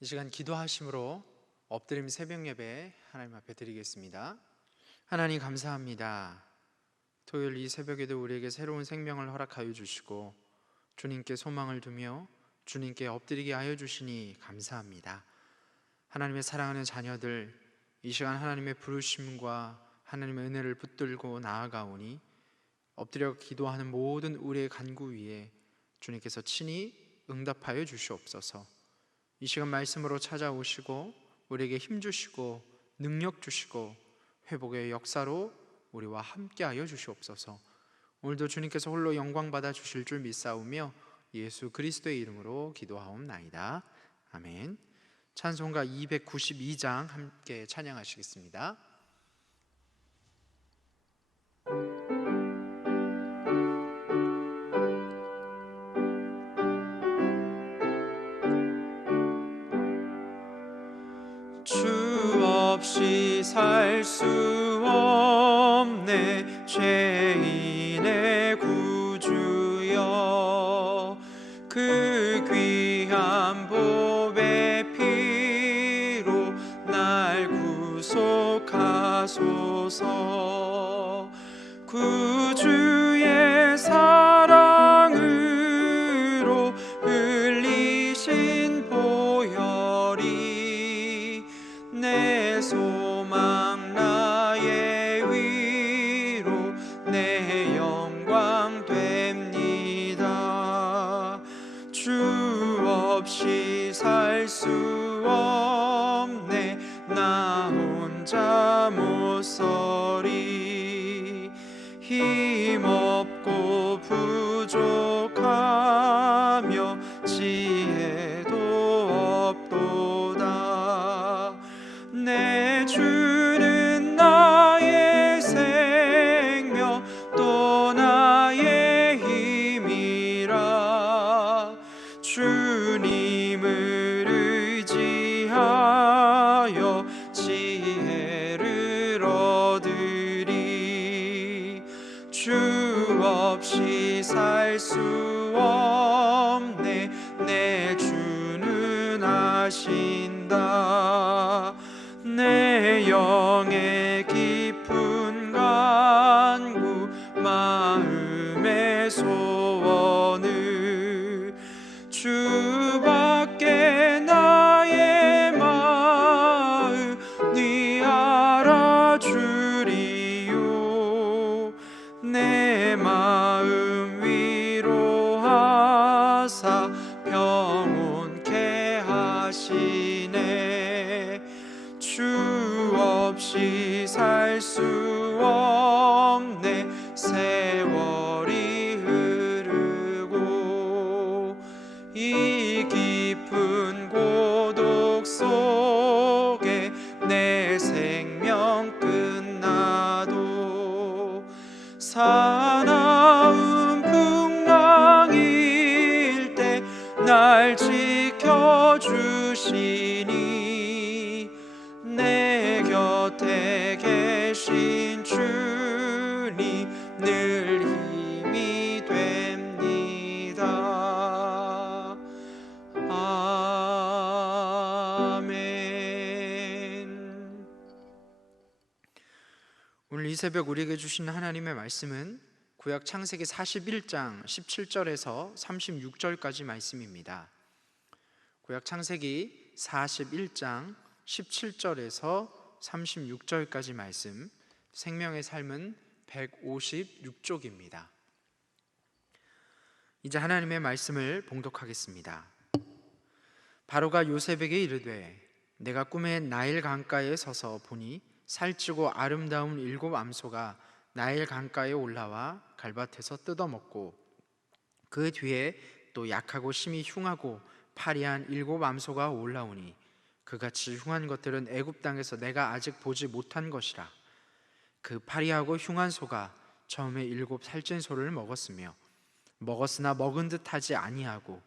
이 시간 기도하심으로 엎드림 새벽 예배 하나님 앞에 드리겠습니다. 하나님 감사합니다. 토요일 이 새벽에도 우리에게 새로운 생명을 허락하여 주시고 주님께 소망을 두며 주님께 엎드리게 하여 주시니 감사합니다. 하나님의 사랑하는 자녀들, 이 시간 하나님의 부르심과 하나님의 은혜를 붙들고 나아가오니 엎드려 기도하는 모든 우리의 간구 위에 주님께서 친히 응답하여 주시옵소서. 이 시간 말씀으로 찾아오시고 우리에게 힘 주시고 능력 주시고 회복의 역사로 우리와 함께하여 주시옵소서. 오늘도 주님께서 홀로 영광 받아 주실 줄 믿사오며 예수 그리스도의 이름으로 기도하옵나이다. 아멘. 찬송가 292장 함께 찬양하시겠습니다. 주 없이 살 수 없네 죄인의 구주여, 그 귀한 보배 피로 날 구속하소서. 구주의 사랑으로 흘리신 보혈이 내 소망 나의 위로 내 영광 됩니다. 주 없이 살 수 없네 나 혼자 못 서리. 힘없고 부족하며 지혜도 없도다. 내 주는 나의 생명 또 나의 힘이라. 주님을 의지하여 지혜를 얻으리. 주 없이 살 수 없네 내 주는 아신다. 내 영의 깊은 간구 마음의 소원을 주밖에 나의 마음 네 알아주리요. 내 마음 위로하사 평온케 하시네. 주 없이 살 수 없네 세월이 흐르고 이 깊은 고독 속에 내 생명 끝나도 사나운 풍랑일 때 날 지켜주시니 내 곁에 계신 주님 늘 힘이 됩니다. 아멘. 오늘 이 새벽 우리에게 주신 하나님의 말씀은 구약 창세기 41장 17절에서 36절까지 말씀입니다. 구약 창세기 41장 17절에서 36절까지 말씀, 생명의 삶은 156쪽입니다. 이제 하나님의 말씀을 봉독하겠습니다. 바로가 요셉에게 이르되 내가 꿈에 나일 강가에 서서 보니 살찌고 아름다운 7 암소가 나일 강가에 올라와 갈밭에서 뜯어먹고 그 뒤에 또 약하고 심히 흉하고 파리한 7 암소가 올라오니 그같이 흉한 것들은 애굽 땅에서 내가 아직 보지 못한 것이라. 그 파리하고 흉한 소가 처음에 7 살찐 소를 먹었으며 먹었으나 먹은 듯 하지 아니하고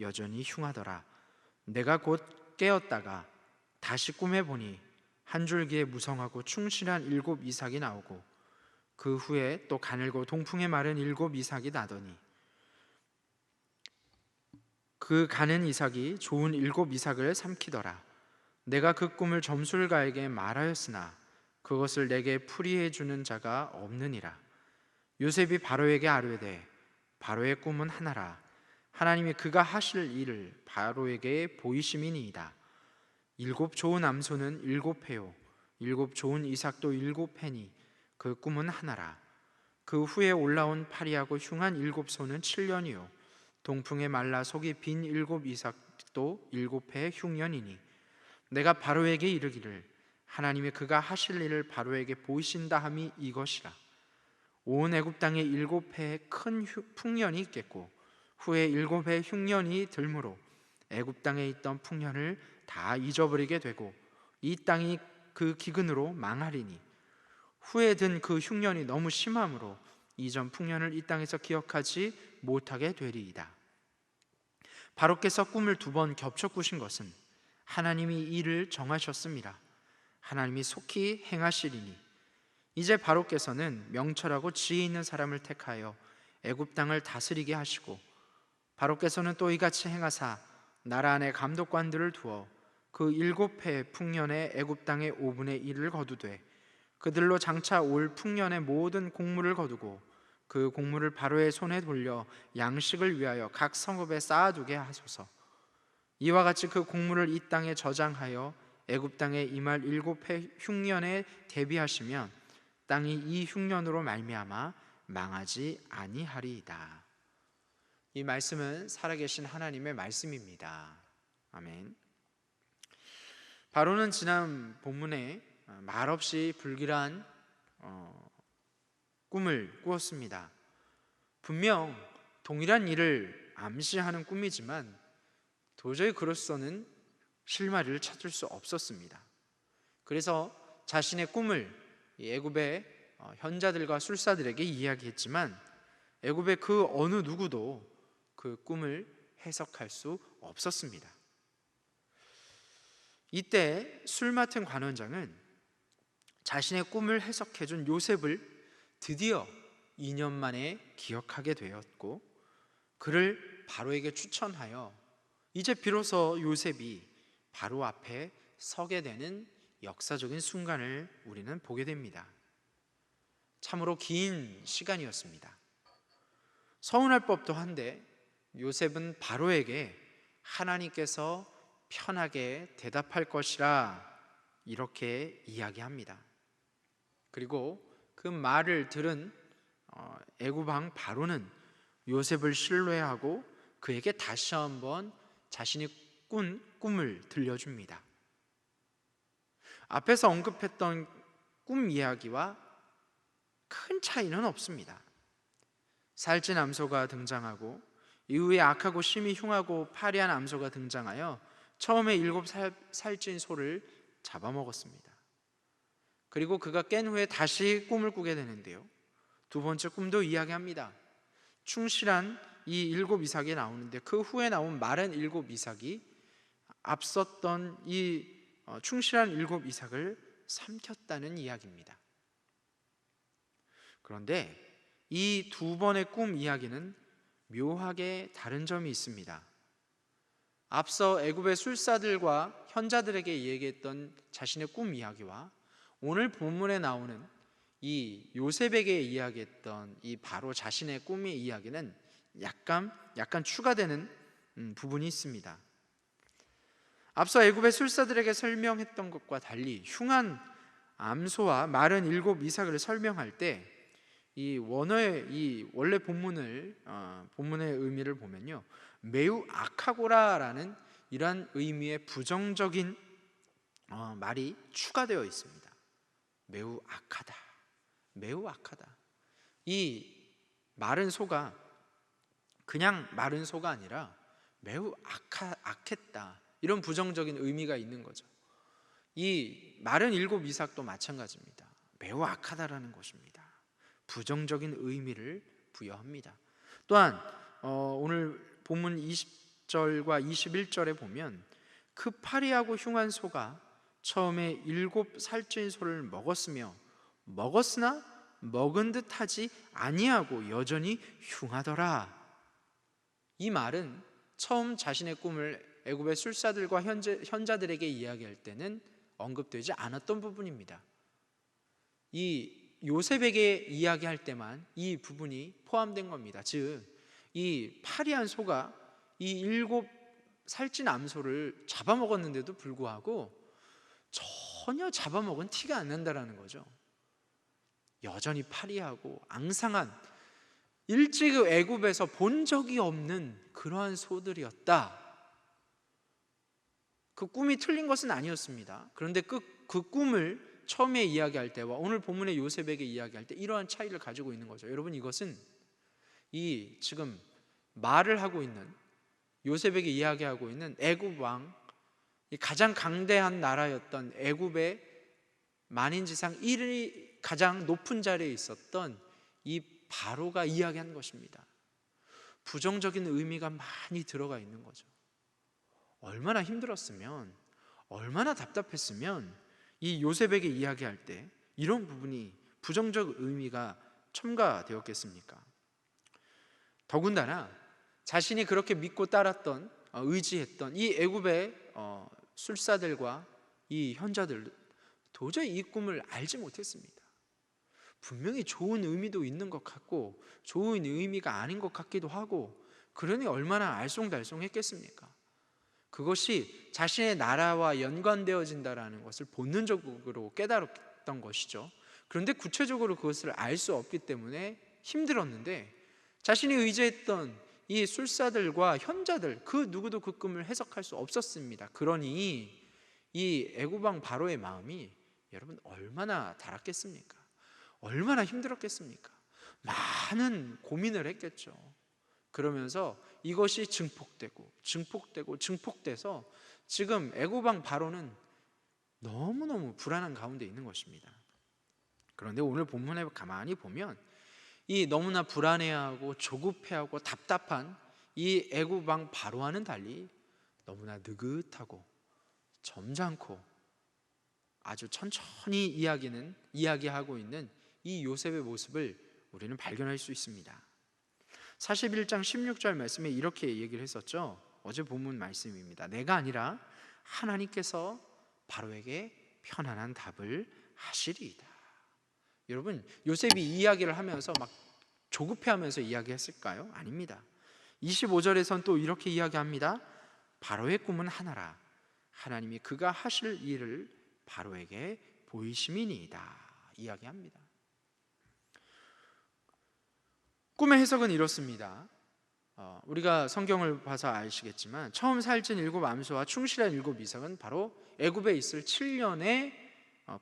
여전히 흉하더라. 내가 곧 깨었다가 다시 꿈에 보니 한 줄기에 무성하고 충실한 7 이삭이 나오고 그 후에 또 가늘고 동풍에 마른 7 이삭이 나더니 그 가는 이삭이 좋은 7 이삭을 삼키더라. 내가 그 꿈을 점술가에게 말하였으나 그것을 내게 풀이해 주는 자가 없느니라. 요셉이 바로에게 아뢰되 바로의 꿈은 하나라. 하나님이 그가 하실 일을 바로에게 보이심이니이다. 7 좋은 암소는 7회요 7 좋은 이삭도 7회니 그 꿈은 하나라. 그 후에 올라온 파리하고 흉한 7소는 7년이요 동풍에 말라 속이 빈 7 이삭도 7회 흉년이니 내가 바로에게 이르기를 하나님이 그가 하실 일을 바로에게 보이신다 함이 이것이라. 온 애굽 땅에 7회의 큰 풍년이 있겠고 후에 7회 흉년이 들므로 애굽 땅에 있던 풍년을 다 잊어버리게 되고 이 땅이 그 기근으로 망하리니 후에 든 그 흉년이 너무 심함으로 이전 풍년을 이 땅에서 기억하지 못하게 되리이다. 바로께서 꿈을 2번 겹쳐 꾸신 것은 하나님이 이를 정하셨습니다. 하나님이 속히 행하시리니 이제 바로께서는 명철하고 지혜 있는 사람을 택하여 애굽 땅을 다스리게 하시고 바로께서는 또 이같이 행하사 나라 안에 감독관들을 두어 그 7회 풍년의 애굽 땅의 5분의 1을 거두되 그들로 장차 올 풍년의 모든 곡물을 거두고 그 곡물을 바로의 손에 돌려 양식을 위하여 각 성읍에 쌓아두게 하소서. 이와 같이 그 곡물을 이 땅에 저장하여 애굽 땅에 임할 7회 흉년에 대비하시면 땅이 이 흉년으로 말미암아 망하지 아니하리이다. 이 말씀은 살아계신 하나님의 말씀입니다. 아멘. 바로는 지난 본문에 말없이 불길한 꿈을 꾸었습니다. 분명 동일한 일을 암시하는 꿈이지만 도저히 그로서는 실마리를 찾을 수 없었습니다. 그래서 자신의 꿈을 애굽의 현자들과 술사들에게 이야기했지만 애굽의 그 어느 누구도 그 꿈을 해석할 수 없었습니다. 이때 술 맡은 관원장은 자신의 꿈을 해석해준 요셉을 드디어 2년 만에 기억하게 되었고 그를 바로에게 추천하여 이제 비로소 요셉이 바로 앞에 서게 되는 역사적인 순간을 우리는 보게 됩니다. 참으로 긴 시간이었습니다. 서운할 법도 한데 요셉은 바로에게 하나님께서 편하게 대답할 것이라 이렇게 이야기합니다. 그리고 그 말을 들은 애굽 왕 바로는 요셉을 신뢰하고 그에게 다시 한번 자신이 꾼 꿈을 들려줍니다. 앞에서 언급했던 꿈 이야기와 큰 차이는 없습니다. 살찐 암소가 등장하고 이후에 악하고 심히 흉하고 파리한 암소가 등장하여 처음에 7 살찐 소를 잡아먹었습니다. 그리고 그가 깬 후에 다시 꿈을 꾸게 되는데요, 2번째 꿈도 이야기합니다. 충실한 이 7 이삭이 나오는데 그 후에 나온 마른 7 이삭이 앞섰던 이 충실한 7 이삭을 삼켰다는 이야기입니다. 그런데 이 2번의 꿈 이야기는 묘하게 다른 점이 있습니다. 앞서 애굽의 술사들과 현자들에게 얘기했던 자신의 꿈 이야기와 오늘 본문에 나오는 이 요셉에게 이야기했던 이 바로 자신의 꿈의 이야기는 약간 추가되는 부분이 있습니다. 앞서 애굽의 술사들에게 설명했던 것과 달리 흉한 암소와 마른 7 이삭을 설명할 때 이 원래 본문의 의미를 보면요, 매우 악하고라라는 이러한 의미의 부정적인 말이 추가되어 있습니다. 매우 악하다, 매우 악하다. 이 마른 소가 그냥 마른 소가 아니라 매우 악했다, 이런 부정적인 의미가 있는 거죠. 이 마른 7 이삭도 마찬가지입니다. 매우 악하다라는 것입니다. 부정적인 의미를 부여합니다. 또한 오늘 본문 20절과 21절에 보면 그 파리하고 흉한 소가 처음에 7 살찐 소를 먹었으나 먹은 듯하지 아니하고 여전히 흉하더라. 이 말은 처음 자신의 꿈을 애굽의 술사들과 현자들에게 이야기할 때는 언급되지 않았던 부분입니다. 이 요셉에게 이야기할 때만 이 부분이 포함된 겁니다. 즉, 이 파리한 소가 이 7살찐 암소를 잡아먹었는데도 불구하고 전혀 잡아먹은 티가 안 난다라는 거죠. 여전히 파리하고 앙상한, 일찍 애굽에서 본 적이 없는 그러한 소들이었다. 그 꿈이 틀린 것은 아니었습니다. 그런데 그 꿈을 처음에 이야기할 때와 오늘 본문의 요셉에게 이야기할 때 이러한 차이를 가지고 있는 거죠. 여러분, 이것은 이 지금 말을 하고 있는, 요셉에게 이야기하고 있는 애굽 왕, 이 가장 강대한 나라였던 애굽의 만인지상 1위 가장 높은 자리에 있었던 이 바로가 이야기한 것입니다. 부정적인 의미가 많이 들어가 있는 거죠. 얼마나 힘들었으면, 얼마나 답답했으면 이 요셉에게 이야기할 때 이런 부분이 부정적 의미가 첨가되었겠습니까? 더군다나 자신이 그렇게 믿고 따랐던, 의지했던 이 애굽의 술사들과 이 현자들, 도저히 이 꿈을 알지 못했습니다. 분명히 좋은 의미도 있는 것 같고 좋은 의미가 아닌 것 같기도 하고, 그러니 얼마나 알쏭달쏭했겠습니까? 그것이 자신의 나라와 연관되어진다라는 것을 본능적으로 깨달았던 것이죠. 그런데 구체적으로 그것을 알 수 없기 때문에 힘들었는데, 자신이 의지했던 이 술사들과 현자들, 그 누구도 그 꿈을 해석할 수 없었습니다. 그러니 이 애굽 왕 바로의 마음이 여러분 얼마나 달았겠습니까? 얼마나 힘들었겠습니까? 많은 고민을 했겠죠. 그러면서 이것이 증폭돼서 지금 애굽 왕 바로는 너무너무 불안한 가운데 있는 것입니다. 그런데 오늘 본문에 가만히 보면 이 너무나 불안해하고 조급해하고 답답한 이 애굽 왕 바로와는 달리 너무나 느긋하고 점잖고 아주 천천히 이야기하고 있는 이 요셉의 모습을 우리는 발견할 수 있습니다. 41장 16절 말씀에 이렇게 얘기를 했었죠. 어제 본문 말씀입니다. 내가 아니라 하나님께서 바로에게 편안한 답을 하시리이다. 여러분, 요셉이 이 이야기를 하면서 막 조급해하면서 이야기했을까요? 아닙니다. 25절에선 또 이렇게 이야기합니다. 바로의 꿈은 하나라. 하나님이 그가 하실 일을 바로에게 보이심이니이다. 이야기합니다. 꿈의 해석은 이렇습니다. 우리가 성경을 봐서 아시겠지만 처음 살찐 7 암소와 충실한 7 이삭은 바로 애굽에 있을 7년의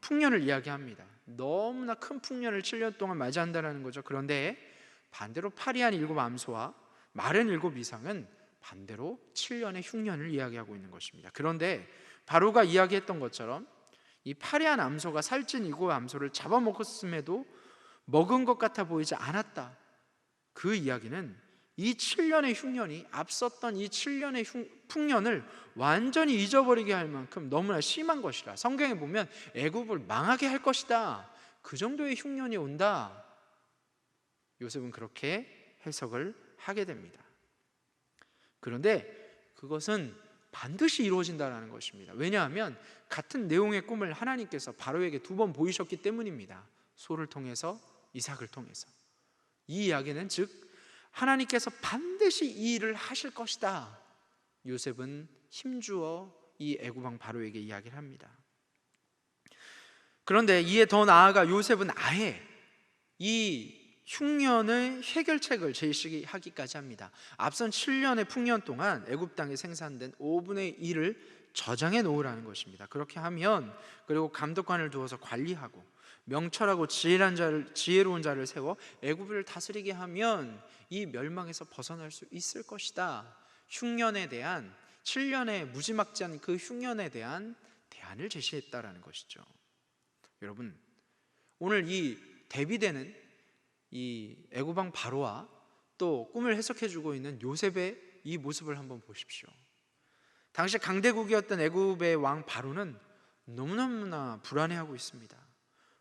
풍년을 이야기합니다. 너무나 큰 풍년을 7년 동안 맞이한다는 거죠. 그런데 반대로 파리한 7 암소와 마른 7 이삭은 반대로 7년의 흉년을 이야기하고 있는 것입니다. 그런데 바로가 이야기했던 것처럼 이 파리한 암소가 살찐 7 암소를 잡아먹었음에도 먹은 것 같아 보이지 않았다. 그 이야기는 이 7년의 흉년이 앞섰던 이 7년의 풍년을 완전히 잊어버리게 할 만큼 너무나 심한 것이라, 성경에 보면 애굽을 망하게 할 것이다, 그 정도의 흉년이 온다. 요셉은 그렇게 해석을 하게 됩니다. 그런데 그것은 반드시 이루어진다는 것입니다. 왜냐하면 같은 내용의 꿈을 하나님께서 바로에게 2번 보이셨기 때문입니다. 소를 통해서, 이삭을 통해서. 이 이야기는 즉 하나님께서 반드시 이 일을 하실 것이다. 요셉은 힘주어 이 애굽 왕 바로에게 이야기를 합니다. 그런데 이에 더 나아가 요셉은 아예 이 흉년의 해결책을 제시하기까지 합니다. 앞선 7년의 풍년 동안 애굽 땅에 생산된 5분의 1을 저장해 놓으라는 것입니다. 그렇게 하면, 그리고 감독관을 두어서 관리하고 명철하고 지혜로운 자를 세워 애굽을 다스리게 하면 이 멸망에서 벗어날 수 있을 것이다. 흉년에 대한, 7년의 무지막지한 그 흉년에 대한 대안을 제시했다라는 것이죠. 여러분, 오늘 이 대비되는 이 애굽 왕 바로와 또 꿈을 해석해주고 있는 요셉의 이 모습을 한번 보십시오. 당시 강대국이었던 애굽의 왕 바로는 너무너무나 불안해하고 있습니다.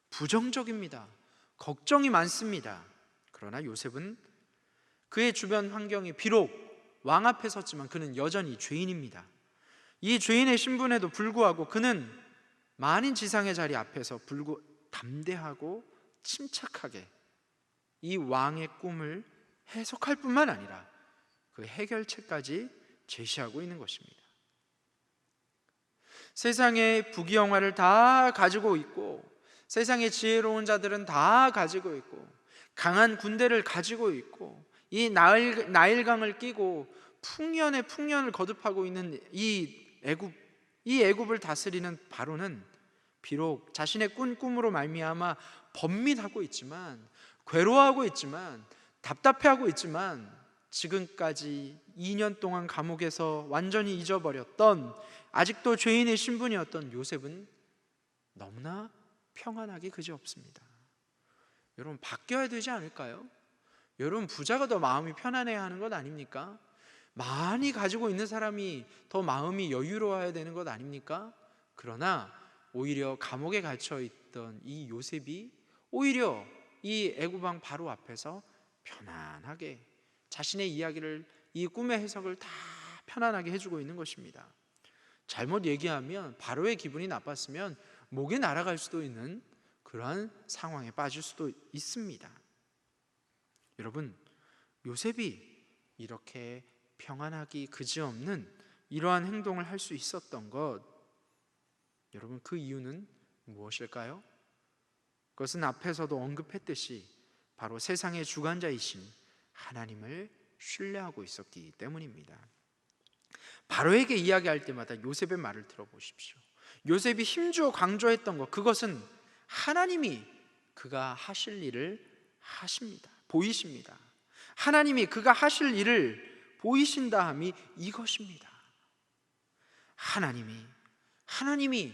부정적입니다. 걱정이 많습니다. 그러나 요셉은 그의 주변 환경이 비록 왕 앞에 섰지만 그는 여전히 죄인입니다. 이 죄인의 신분에도 불구하고 그는 만인 지상의 자리 앞에서 담대하고 침착하게 이 왕의 꿈을 해석할 뿐만 아니라 그 해결책까지 제시하고 있는 것입니다. 세상의 부귀영화를 다 가지고 있고, 세상의 지혜로운 자들은 다 가지고 있고, 강한 군대를 가지고 있고, 이 나일강을 끼고 풍년에 풍년을 거듭하고 있는 이 애굽을 다스리는 바로는 비록 자신의 꿈으로 말미암아 번민하고 있지만, 괴로워하고 있지만, 답답해하고 있지만, 지금까지 2년 동안 감옥에서 완전히 잊어버렸던, 아직도 죄인의 신분이었던 요셉은 너무나 평안하기 그지없습니다. 여러분, 바뀌어야 되지 않을까요? 여러분, 부자가 더 마음이 편안해야 하는 것 아닙니까? 많이 가지고 있는 사람이 더 마음이 여유로워야 되는 것 아닙니까? 그러나 오히려 감옥에 갇혀 있던 이 요셉이 오히려 이 애굽왕 바로 앞에서 편안하게 자신의 이야기를, 이 꿈의 해석을 다 편안하게 해주고 있는 것입니다. 잘못 얘기하면 바로의 기분이 나빴으면 목이 날아갈 수도 있는 그러한 상황에 빠질 수도 있습니다. 여러분, 요셉이 이렇게 평안하기 그지없는 이러한 행동을 할 수 있었던 것, 여러분, 그 이유는 무엇일까요? 그것은 앞에서도 언급했듯이 바로 세상의 주관자이신 하나님을 신뢰하고 있었기 때문입니다. 바로에게 이야기할 때마다 요셉의 말을 들어보십시오. 요셉이 힘주어 강조했던 것, 그것은 하나님이 그가 하실 일을 하십니다. 보이십니다. 하나님이 그가 하실 일을 보이신다 함이 이것입니다. 하나님이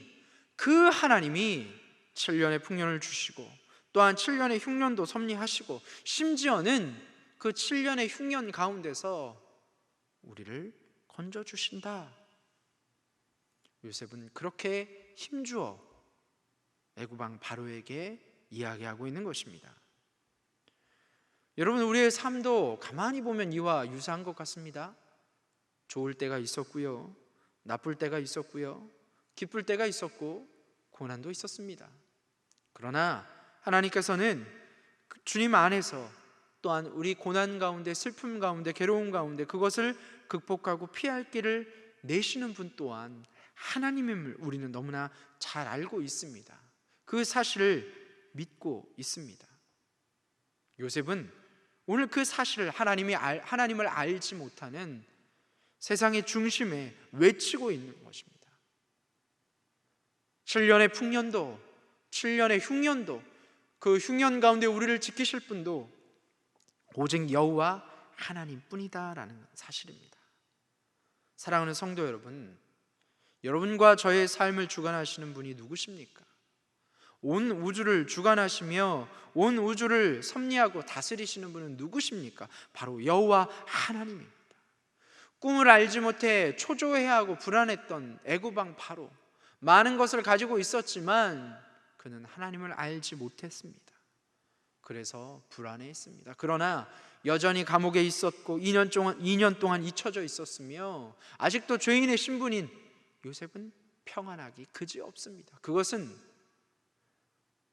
그 하나님이 7년의 풍년을 주시고 또한 7년의 흉년도 섭리하시고 심지어는 그 7년의 흉년 가운데서 우리를 건져주신다. 요셉은 그렇게 힘주어 애굽왕 바로에게 이야기하고 있는 것입니다. 여러분, 우리의 삶도 가만히 보면 이와 유사한 것 같습니다. 좋을 때가 있었고요, 나쁠 때가 있었고요, 기쁠 때가 있었고 고난도 있었습니다. 그러나 하나님께서는 주님 안에서 또한 우리 고난 가운데, 슬픔 가운데, 괴로움 가운데 그것을 극복하고 피할 길을 내시는 분 또한 하나님임을 우리는 너무나 잘 알고 있습니다. 그 사실을 믿고 있습니다. 요셉은 오늘 그 사실을 하나님을 알지 못하는 세상의 중심에 외치고 있는 것입니다. 7년의 풍년도 7년의 흉년도, 그 흉년 가운데 우리를 지키실 분도 오직 여호와 하나님뿐이다라는 사실입니다. 사랑하는 성도 여러분, 여러분과 저의 삶을 주관하시는 분이 누구십니까? 온 우주를 주관하시며 온 우주를 섭리하고 다스리시는 분은 누구십니까? 바로 여호와 하나님입니다. 꿈을 알지 못해 초조해하고 불안했던 애굽왕 바로, 많은 것을 가지고 있었지만 그는 하나님을 알지 못했습니다. 그래서 불안해했습니다. 그러나 여전히 감옥에 있었고 2년 동안 잊혀져 있었으며 아직도 죄인의 신분인 요셉은 평안하기 그지없습니다. 그것은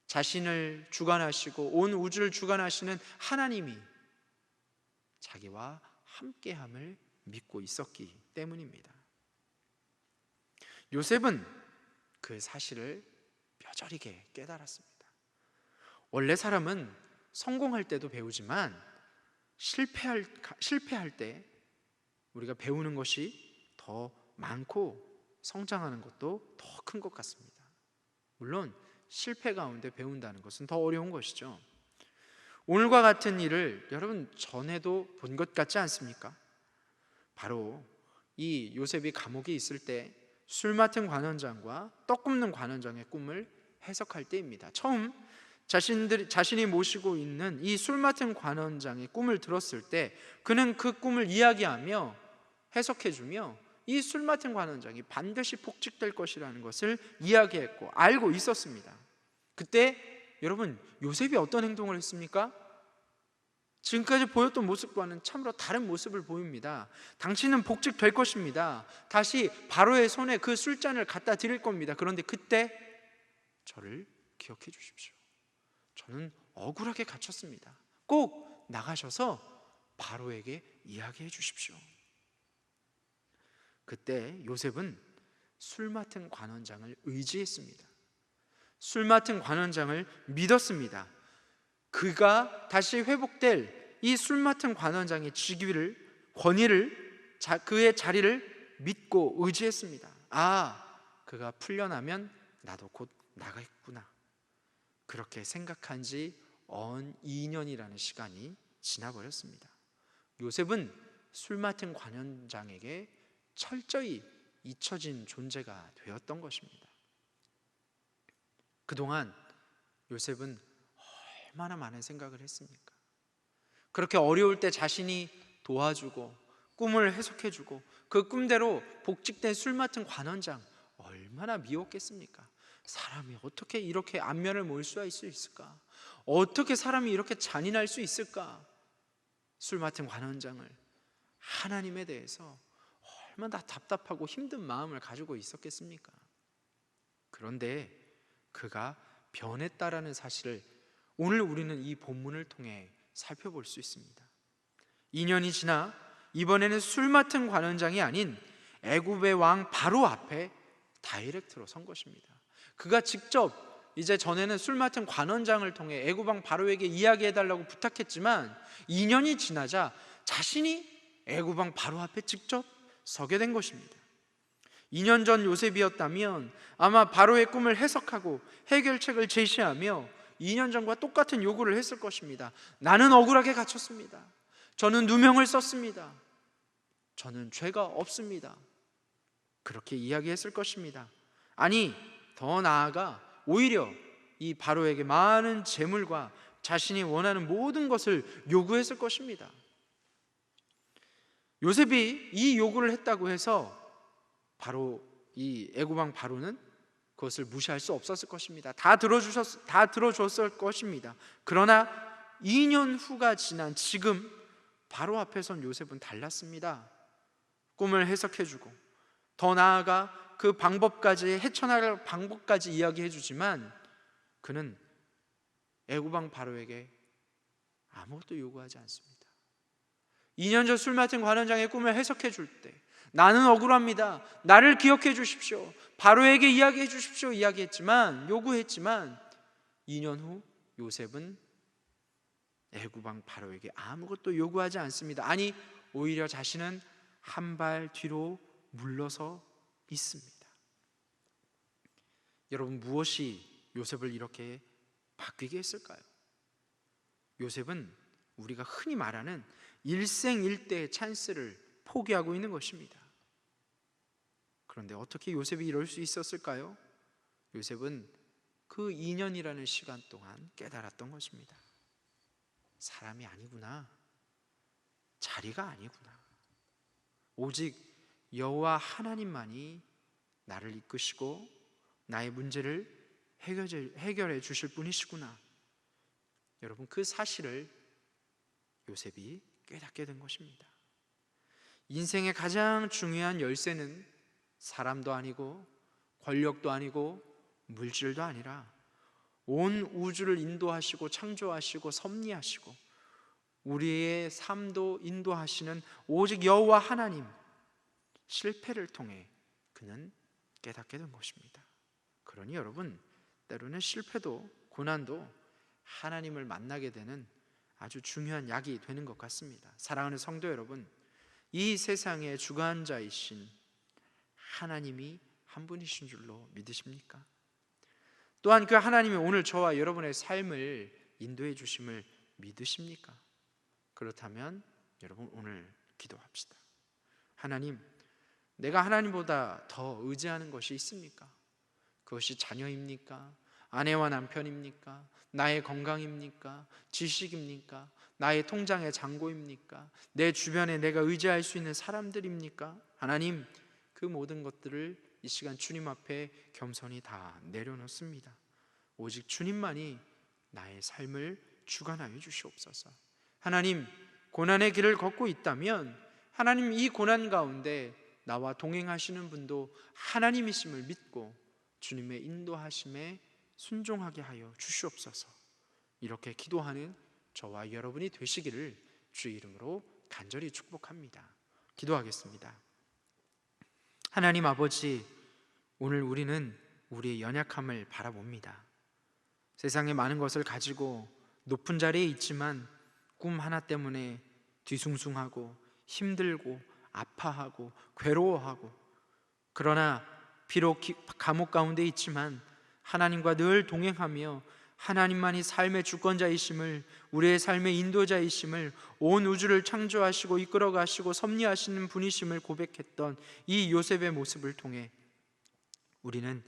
자신을 주관하시고 온 우주를 주관하시는 하나님이 자기와 함께함을 믿고 있었기 때문입니다. 요셉은 그 사실을 뼈저리게 깨달았습니다. 원래 사람은 성공할 때도 배우지만 실패할 때 우리가 배우는 것이 더 많고 성장하는 것도 더 큰 것 같습니다. 물론 실패 가운데 배운다는 것은 더 어려운 것이죠. 오늘과 같은 일을 여러분 전에도 본 것 같지 않습니까? 바로 이 요셉이 감옥에 있을 때 술 맡은 관원장과 떡 굽는 관원장의 꿈을 해석할 때입니다. 처음 자신이 모시고 있는 이 술 맡은 관원장의 꿈을 들었을 때 그는 그 꿈을 이야기하며 해석해주며 이 술 맡은 관원장이 반드시 복직될 것이라는 것을 이야기했고 알고 있었습니다. 그때 여러분 요셉이 어떤 행동을 했습니까? 지금까지 보였던 모습과는 참으로 다른 모습을 보입니다. 당신은 복직될 것입니다. 다시 바로의 손에 그 술잔을 갖다 드릴 겁니다. 그런데 그때 저를 기억해 주십시오. 저는 억울하게 갇혔습니다. 꼭 나가셔서 바로에게 이야기해 주십시오. 그때 요셉은 술 맡은 관원장을 의지했습니다. 술 맡은 관원장을 믿었습니다. 그가 다시 회복될 이 술 맡은 관원장의 직위를, 권위를, 그의 자리를 믿고 의지했습니다. 그가 풀려나면 나도 곧 나가겠구나. 그렇게 생각한 지 언 2년이라는 시간이 지나버렸습니다. 요셉은 술 맡은 관원장에게 철저히 잊혀진 존재가 되었던 것입니다. 그동안 요셉은 얼마나 많은 생각을 했습니까? 그렇게 어려울 때 자신이 도와주고 꿈을 해석해주고 그 꿈대로 복직된 술 맡은 관원장, 얼마나 미웠겠습니까? 사람이 어떻게 이렇게 안면을 모을 수 있을까? 어떻게 사람이 이렇게 잔인할 수 있을까? 술 맡은 관원장을, 하나님에 대해서 얼마나 답답하고 힘든 마음을 가지고 있었겠습니까? 그런데 그가 변했다라는 사실을 오늘 우리는 이 본문을 통해 살펴볼 수 있습니다. 2년이 지나 이번에는 술 맡은 관원장이 아닌 애굽의 왕 바로 앞에 다이렉트로 선 것입니다. 그가 직접, 이제 전에는 술 맡은 관원장을 통해 애굽 왕 바로에게 이야기해달라고 부탁했지만 2년이 지나자 자신이 애굽 왕 바로 앞에 직접 서게 된 것입니다. 2년 전 요셉이었다면 아마 바로의 꿈을 해석하고 해결책을 제시하며 2년 전과 똑같은 요구를 했을 것입니다. 나는 억울하게 갇혔습니다. 저는 누명을 썼습니다. 저는 죄가 없습니다. 그렇게 이야기했을 것입니다. 아니, 더 나아가 오히려 이 바로에게 많은 재물과 자신이 원하는 모든 것을 요구했을 것입니다. 요셉이 이 요구를 했다고 해서 바로 이 애굽 왕 바로는 그것을 무시할 수 없었을 것입니다. 다 들어줬을 것입니다. 그러나 2년 후가 지난 지금 바로 앞에 선 요셉은 달랐습니다. 꿈을 해석해주고 더 나아가 그 방법까지, 헤쳐나갈 방법까지 이야기해 주지만 그는 애굽 왕 바로에게 아무것도 요구하지 않습니다. 2년 전 술 맡은 관원장의 꿈을 해석해 줄 때 나는 억울합니다. 나를 기억해 주십시오. 바로에게 이야기해 주십시오. 요구했지만 2년 후 요셉은 애굽 왕 바로에게 아무것도 요구하지 않습니다. 아니, 오히려 자신은 한 발 뒤로 물러서 있습니다. 여러분, 무엇이 요셉을 이렇게 바뀌게 했을까요? 요셉은 우리가 흔히 말하는 일생일대의 찬스를 포기하고 있는 것입니다. 그런데 어떻게 요셉이 이럴 수 있었을까요? 요셉은 그 2년이라는 시간 동안 깨달았던 것입니다. 사람이 아니구나. 자리가 아니구나. 오직 여호와 하나님만이 나를 이끄시고 나의 문제를 해결해 주실 분이시구나. 여러분, 그 사실을 요셉이 깨닫게 된 것입니다. 인생의 가장 중요한 열쇠는 사람도 아니고 권력도 아니고 물질도 아니라 온 우주를 인도하시고 창조하시고 섭리하시고 우리의 삶도 인도하시는 오직 여호와 하나님, 실패를 통해 그는 깨닫게 된 것입니다. 그러니 여러분, 때로는 실패도 고난도 하나님을 만나게 되는 아주 중요한 약이 되는 것 같습니다. 사랑하는 성도 여러분, 이 세상의 주관자이신 하나님이 한 분이신 줄로 믿으십니까? 또한 그 하나님이 오늘 저와 여러분의 삶을 인도해 주심을 믿으십니까? 그렇다면 여러분, 오늘 기도합시다. 하나님, 내가 하나님보다 더 의지하는 것이 있습니까? 그것이 자녀입니까? 아내와 남편입니까? 나의 건강입니까? 지식입니까? 나의 통장의 잔고입니까? 내 주변에 내가 의지할 수 있는 사람들입니까? 하나님, 그 모든 것들을 이 시간 주님 앞에 겸손히 다 내려놓습니다. 오직 주님만이 나의 삶을 주관하여 주시옵소서. 하나님, 고난의 길을 걷고 있다면 하나님, 이 고난 가운데 나와 동행하시는 분도 하나님이심을 믿고 주님의 인도하심에 순종하게 하여 주시옵소서. 이렇게 기도하는 저와 여러분이 되시기를 주의 이름으로 간절히 축복합니다. 기도하겠습니다. 하나님 아버지, 오늘 우리는 우리의 연약함을 바라봅니다. 세상에 많은 것을 가지고 높은 자리에 있지만 꿈 하나 때문에 뒤숭숭하고 힘들고 아파하고 괴로워하고, 그러나 비록 감옥 가운데 있지만 하나님과 늘 동행하며 하나님만이 삶의 주권자이심을, 우리의 삶의 인도자이심을, 온 우주를 창조하시고 이끌어 가시고 섭리하시는 분이심을 고백했던 이 요셉의 모습을 통해 우리는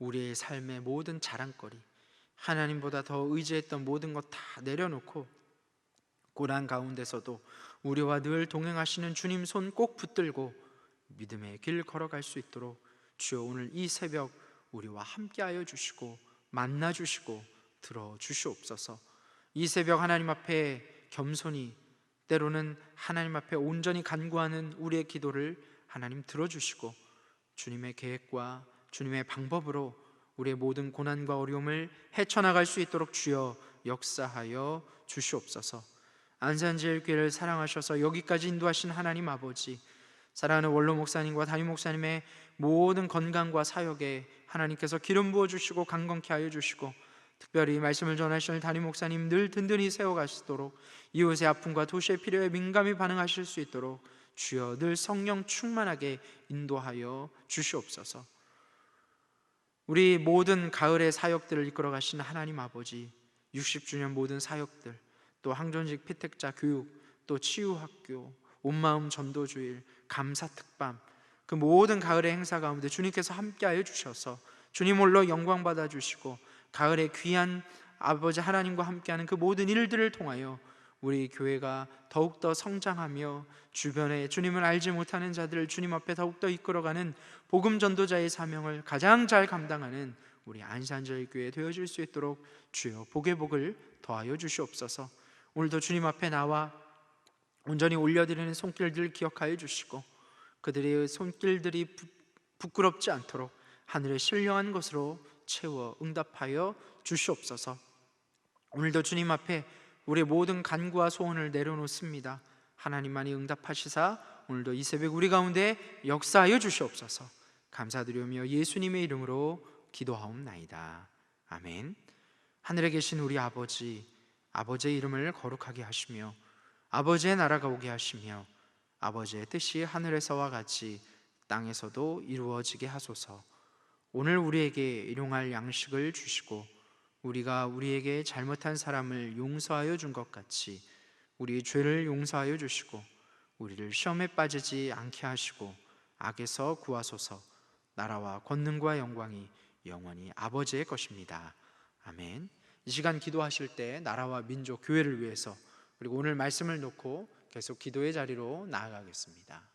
우리의 삶의 모든 자랑거리, 하나님보다 더 의지했던 모든 것 다 내려놓고 고난 가운데서도 우리와 늘 동행하시는 주님 손 꼭 붙들고 믿음의 길 걸어갈 수 있도록 주여 오늘 이 새벽 우리와 함께하여 주시고 만나 주시고 들어 주시옵소서. 이 새벽 하나님 앞에 겸손히, 때로는 하나님 앞에 온전히 간구하는 우리의 기도를 하나님 들어주시고 주님의 계획과 주님의 방법으로 우리의 모든 고난과 어려움을 헤쳐나갈 수 있도록 주여 역사하여 주시옵소서. 안산제일교회를 사랑하셔서 여기까지 인도하신 하나님 아버지, 사랑하는 원로 목사님과 담임 목사님의 모든 건강과 사역에 하나님께서 기름 부어주시고 강건케 하여 주시고, 특별히 말씀을 전하시는 담임 목사님 늘 든든히 세워가시도록, 이웃의 아픔과 도시의 필요에 민감히 반응하실 수 있도록 주여 늘 성령 충만하게 인도하여 주시옵소서. 우리 모든 가을의 사역들을 이끌어 가시는 하나님 아버지, 60주년 모든 사역들, 또 항존직 피택자 교육, 또 치유학교, 온마음 전도주일, 감사특밤, 그 모든 가을의 행사 가운데 주님께서 함께하여 주셔서 주님 홀로 영광 받아주시고 가을의 귀한 아버지 하나님과 함께하는 그 모든 일들을 통하여 우리 교회가 더욱더 성장하며 주변에 주님을 알지 못하는 자들을 주님 앞에 더욱더 이끌어가는 복음 전도자의 사명을 가장 잘 감당하는 우리 안산제일교회 되어질 수 있도록 주여 복의 복을 더하여 주시옵소서. 오늘도 주님 앞에 나와 온전히 올려드리는 손길들 기억하여 주시고 그들의 손길들이 부끄럽지 않도록 하늘의 신령한 것으로 채워 응답하여 주시옵소서. 오늘도 주님 앞에 우리의 모든 간구와 소원을 내려놓습니다. 하나님만이 응답하시사 오늘도 이 새벽 우리 가운데 역사하여 주시옵소서. 감사드리며 예수님의 이름으로 기도하옵나이다. 아멘. 하늘에 계신 우리 아버지, 아버지의 이름을 거룩하게 하시며 아버지의 나라가 오게 하시며 아버지의 뜻이 하늘에서와 같이 땅에서도 이루어지게 하소서. 오늘 우리에게 일용할 양식을 주시고 우리가 우리에게 잘못한 사람을 용서하여 준 것 같이 우리의 죄를 용서하여 주시고 우리를 시험에 빠지지 않게 하시고 악에서 구하소서. 나라와 권능과 영광이 영원히 아버지의 것입니다. 아멘. 이 시간 기도하실 때 나라와 민족, 교회를 위해서, 그리고 오늘 말씀을 놓고 계속 기도의 자리로 나아가겠습니다.